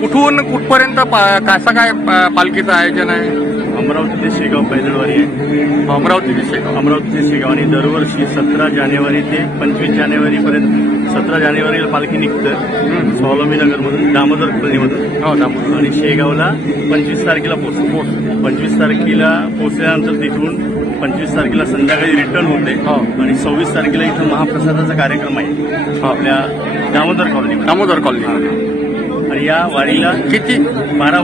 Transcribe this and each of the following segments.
कुठून कुठपर्यंत कसं काय पालखीचं आयोजन आहे? अमरावती ते शेगाव पैदलवारी आहे. अमरावती ते शेगाव आणि दरवर्षी 17 जानेवारी ते 25 जानेवारीपर्यंत 17 जानेवारीला पालखी निघतं स्वावलंबी नगरमधून दामोदर कॉलनीमधून आणि शेगावला 25 तारखेला पोहोचतो. 25 तारखेला पोहोचल्यानंतर तिथून 25 तारखेला संध्याकाळी रिटर्न होते आणि 26 तारखेला इथं महाप्रसादाचा कार्यक्रम आहे आपल्या दामोदर कॉलनी. आणि या वारीला किती 12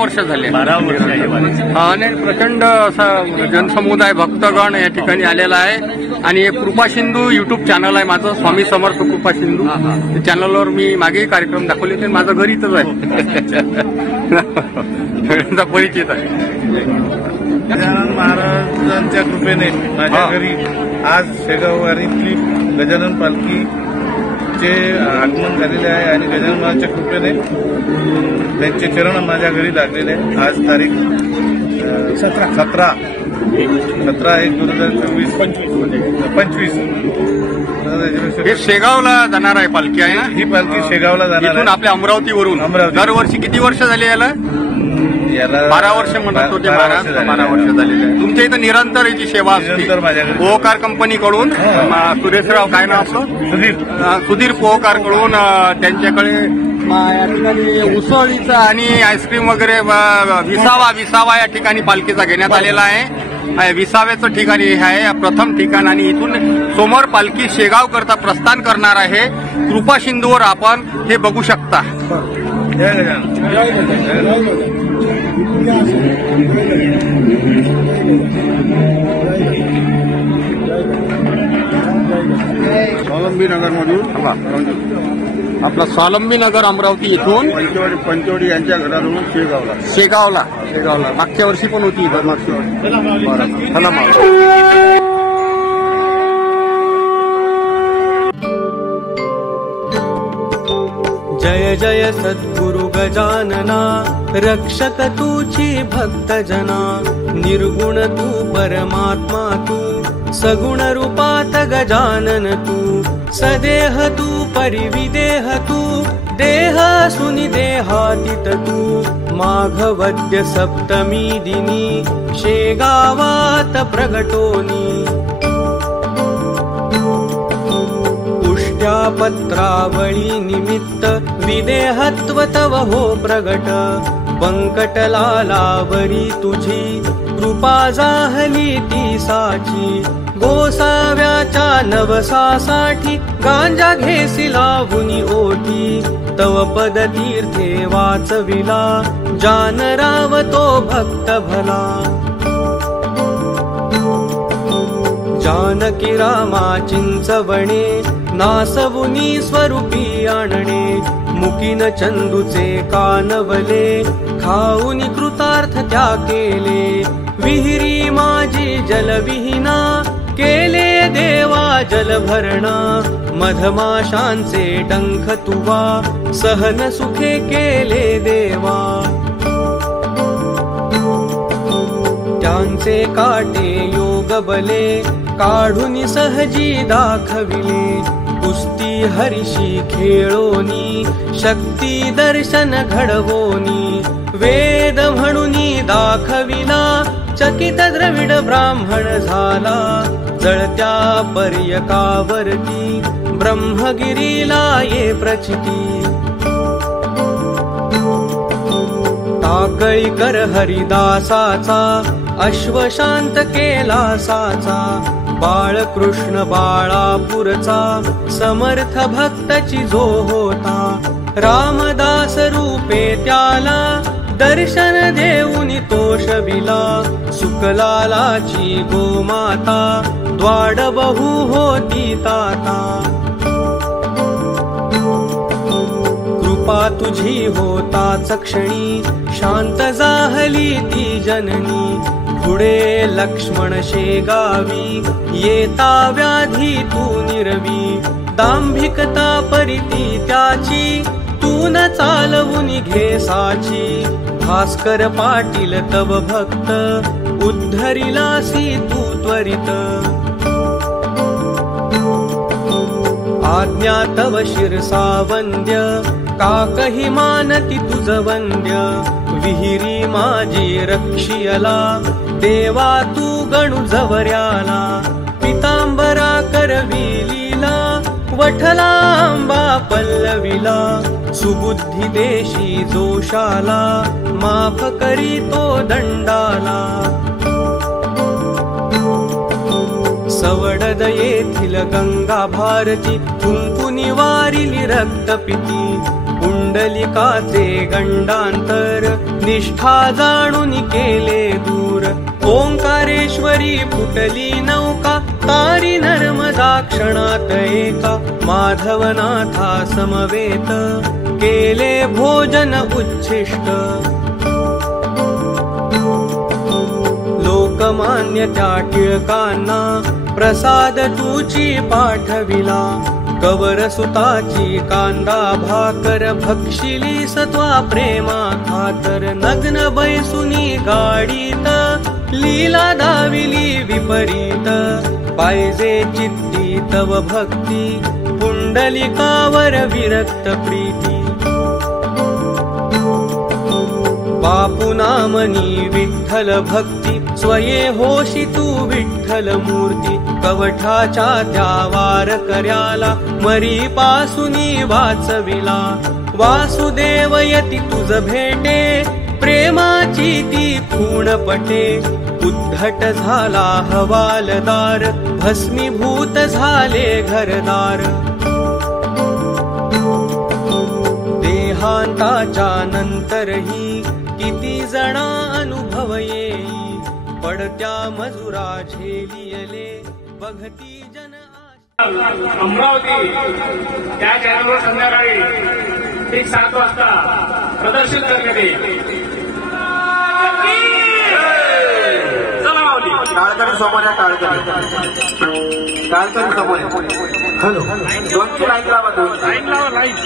वर्ष झाले. 12 वर्ष आहे वारी. आणि प्रचंड असा जनसमुदाय भक्तगण या ठिकाणी आलेला आहे. आणि एक कृपा सिंधू युट्यूब चॅनल आहे माझं, स्वामी समर्थ कृपा सिंधू. त्या चॅनलवर मी मागेही कार्यक्रम दाखवले होते. माझं घर इथंच आहे. परिचित आहे. गजानन महाराजांच्या कृपेने माझ्या घरी आज शेगाव वारीतली गजानन पालखीचे आगमन झालेले आहे आणि गजानन महाराजांच्या कृपेने त्यांचे चरण माझ्या घरी लागलेले आहे. आज तारीख 17/1/2024 हे शेगावला जाणार आहे पालखी आहे ना? ही पालखी शेगावला जाणार इथून आपल्या अमरावतीवरून. दरवर्षी किती वर्ष झाली याला? 12 वर्ष म्हणत होते महाराज. 12 वर्ष झालेले आहे. तुमच्या इथं निरंतर याची सेवा असते. पोहकार कंपनीकडून सुरेशराव काय नाव आपलं? सुधीर पोहकारकडून त्यांच्याकडे या ठिकाणी उसळीचा आणि आईस्क्रीम वगैरे विसावा या ठिकाणी पालखीचा घेण्यात आलेला आहे. विसाव्याचं ठिकाण हे आहे प्रथम ठिकाण. आणि इथून समोर पालखी शेगाव करता प्रस्थान करणार आहे. कृपा सिंधूवर आपण हे बघू शकता. स्वावलंबी नगर मधून आपला स्वावलंबी नगर अमरावती इथून पंचवडी यांच्या घरातून शेगावला मागच्या वर्षी पण होती. जय जय सद्गुरु गजानना, रक्षक तूची भक्त जना. निर्गुण तू परमात्मा तू, सगुण रूपात गजानन तू. सदेह तू परिविदेह तू, देह सुनि देहातीत तू. माघवद्य सप्तमी दिनी, शेगावात प्रगटोनी. पुष्ट्या पत्रावळी निमित्त, विदेहत्व तव हो प्रगट. पंकटलालावरी तुझी, कृपा जाहली ती साची. गोसाव्याच्या नवसासाठी, गांजा घेसी लावुनी ओठी. तव पद तीर्थे वाचविला, जानराव तो भक्त भला. जानकी रामा चिंचवणे, नासवुनी स्वरूपी आणणे. मुकीन चंदूचे कानवले, खाऊनी कृतार्थ त्या केले. विहिरी माझी जलविहीना, केले देवा जलभरणा. मधमाशांचे डंख तुवा, सहन सुखे केले देवा. त्यांचे काटे योग बले, काढून सहजी दाखविले. कुस्ती हरिशी खेळोनी, शक्ती दर्शन घडवोनी. वेद म्हणूनी दाखविला, चकित द्रविड ब्राह्मण झाला. जळत्या पर्यकावरती, ब्रह्मगिरीला ये प्रचिती. टाकळी कर हरिदासाचा, अश्वशांत केला साचा. बाळकृष्ण बाळापूरचा, समर्थ भक्तची जो होता. रामदास रूपे त्याला, दर्शन देऊनी तोषविला. सुकलालाची गोमाता, द्वाड बहु होती ताता. कृपा तुझी होताच क्षणी, शांत जाहली ती जननी. पुढे लक्ष्मण शेगावी, येता व्याधी तू निरवी. दांभिकता परिती त्याची, तू न चालवुनी घे साची. भास्कर पाटील तव भक्त, उद्धरिलासी तू त्वरित. आज्ञा तव शिरसा वंद्य, काकही मानती तुझ वंद्य, विहिरी माझी रक्षियला, देवा तू गणू जवऱ्याला. पितांबरा करविलीला, वठला आंबा पल्लविला, सुबुद्धी देशी जोशाला, माफ करी तो दंडाला. सवडद येथील गंगा भारती, कुंकुनी वारिली रक्तपिती. पुंडलिकाचे गंडांतर, निष्ठा जाणून केले दूर. ओंकारेश्वरी फुटली नौका, तारी नर्मदा क्षणात एका. माधवनाथा समवेत, केले भोजन उच्छिष्ट. लोकमान्य त्या टिळकांना, प्रसाद तुची पाठविला. कवर सुताची कांदा भाकर, भक्षिली सत्वा प्रेमा खातर. नग्न बैसुनी गाडीत, लीला दाविली विपरीत. पाहिजे चित्ती तव भक्ती, पुंडलिकावर विरक्त प्रीती. बापू नामनी विठ्ठल भक्ती, स्वये होशी तू विठ्ठल मूर्ती. कवठाच्या त्या वारकऱ्याला, मरी पासुनी वाचविला. वासुदेव यती तुझ भेटे, प्रेमाची ती खूण पटे. उद्धट झाला हवालदार, भस्मीभूत झाले घरदार. देहांताच्या नंतरही, किती जणा अनुभव येई. पडत्या मजुरा झेलियले, बघती जन अमरावती त्या चॅनलवर संध्याकाळी ठीक 7 वाजता प्रदर्शन करण्यात येईल. टाळकरी समोर या, टाळकरी समोर. हॅलो, 2ची लाईट लावा, 2 लाईट लावा, लाईट.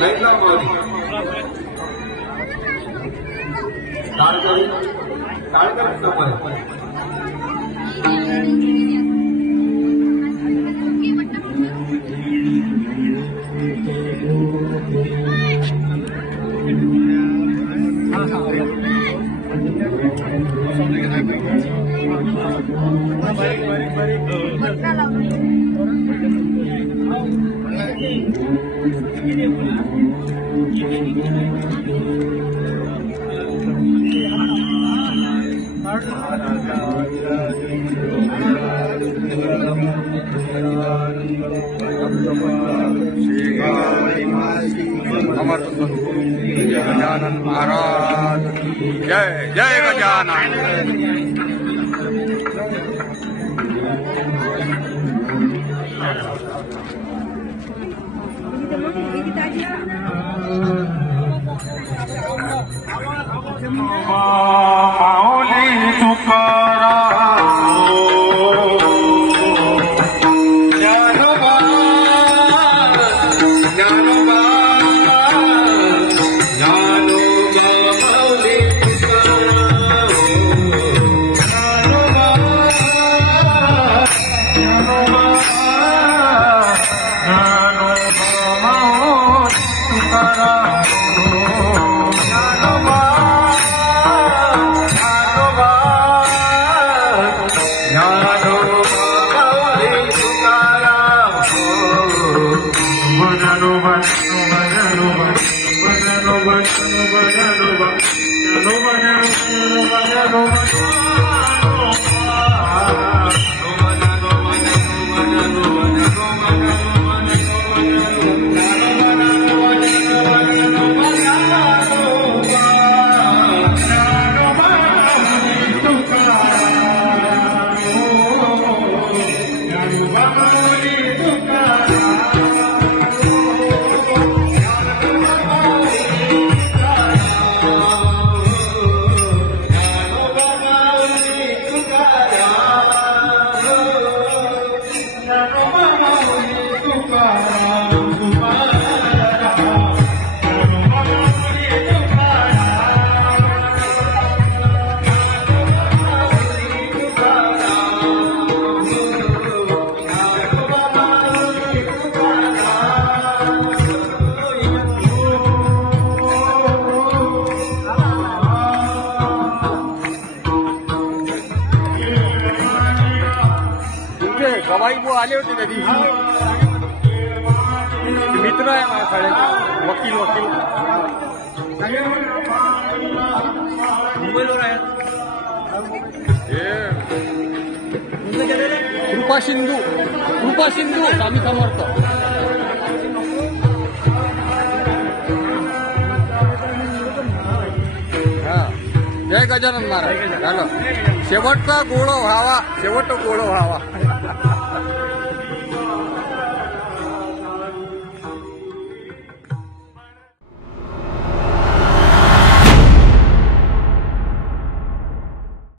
लाईट लावा. टाळकरी समोर. गजानन महाराज, जय जय गजानन. माऊली तुकाराम, ज्ञानोबा ज्ञानोबा ज्ञानोबा, माऊली तुकाराम, ज्ञानोबा ज्ञानोबा ज्ञानोबा, माऊली तुकाराम. हवाई बुवा आले होते त्या दिवशी. मित्र आहे माझ्या शाळेत, वकील मुंबईवर आहे. कृपा सिंधू स्वामी समर्थ. हा, जय गजानन महाराज. झालं शेवटचा गोळ व्हावा.